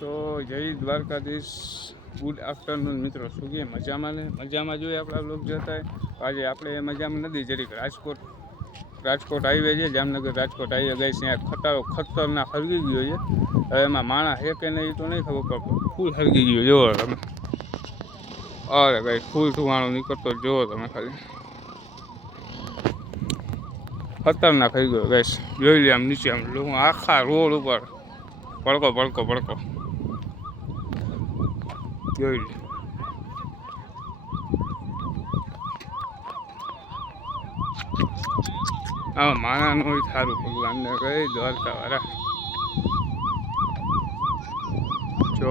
તો જય Dwarkadhish, good afternoon મિત્રો. શું કહે મજામાં ને? મજામાં જોઈએ આપણા લોક જોતા. આજે આપણે મજામાં નથી જરીક રાજકોટ હાઈવે છે, જામનગર રાજકોટ હાઈવે ગઈ ત્યાં ખતરનાક હરગી ગયો છે. હવે એમાં માણસ છે કે નહીં તો નહીં ખબર, પણ ફૂલ હરગી ગયો જોવો તમે. અરે ભાઈ ફૂલ ધુવાણો નીકળતો જોવો તમે ખાલી, ખતરનાક થઈ ગયો ગેસ. જોઈ લે આમ નીચે આમ આખા રોડ ઉપર પડકો જોઈ લે. હા માણા નું સારું ભગવાનને કઈ દ્વારકા વાળા જો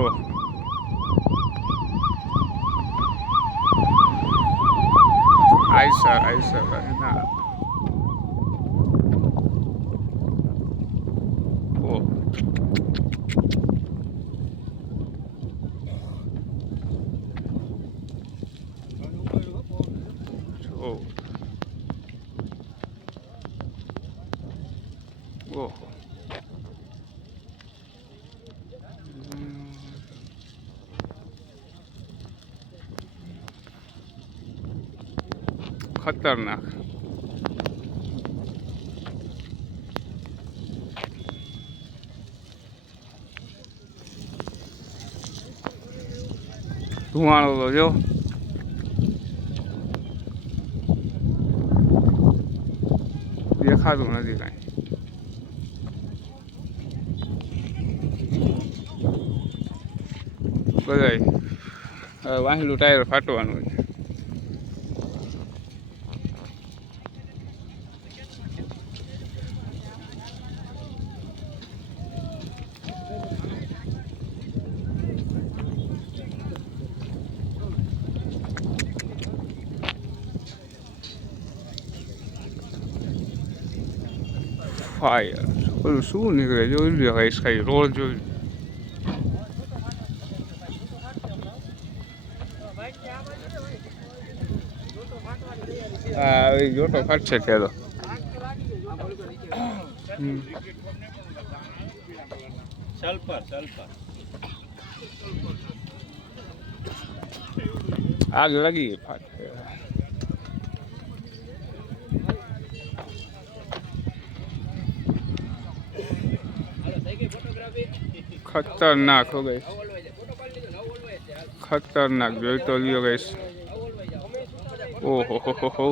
આઈસર ના ઓ ઓહો ખતરનાક. ધુવાણો તો જો દેખાતું નથી કાંઈ. બધાય વાહેલું ટાયર ફાટવાનું છે. ફાયર ઓલું શું નીકળે જોઈ લે ભાઈ, સ્કાય રોડ જોઈ. હા જોટો ફાટશે ત્યાં તો આગ લાગી ખતરનાક હો ગઈ, ખતરનાક જોઈ તો લ્યો ગઈશ. ઓહો હો.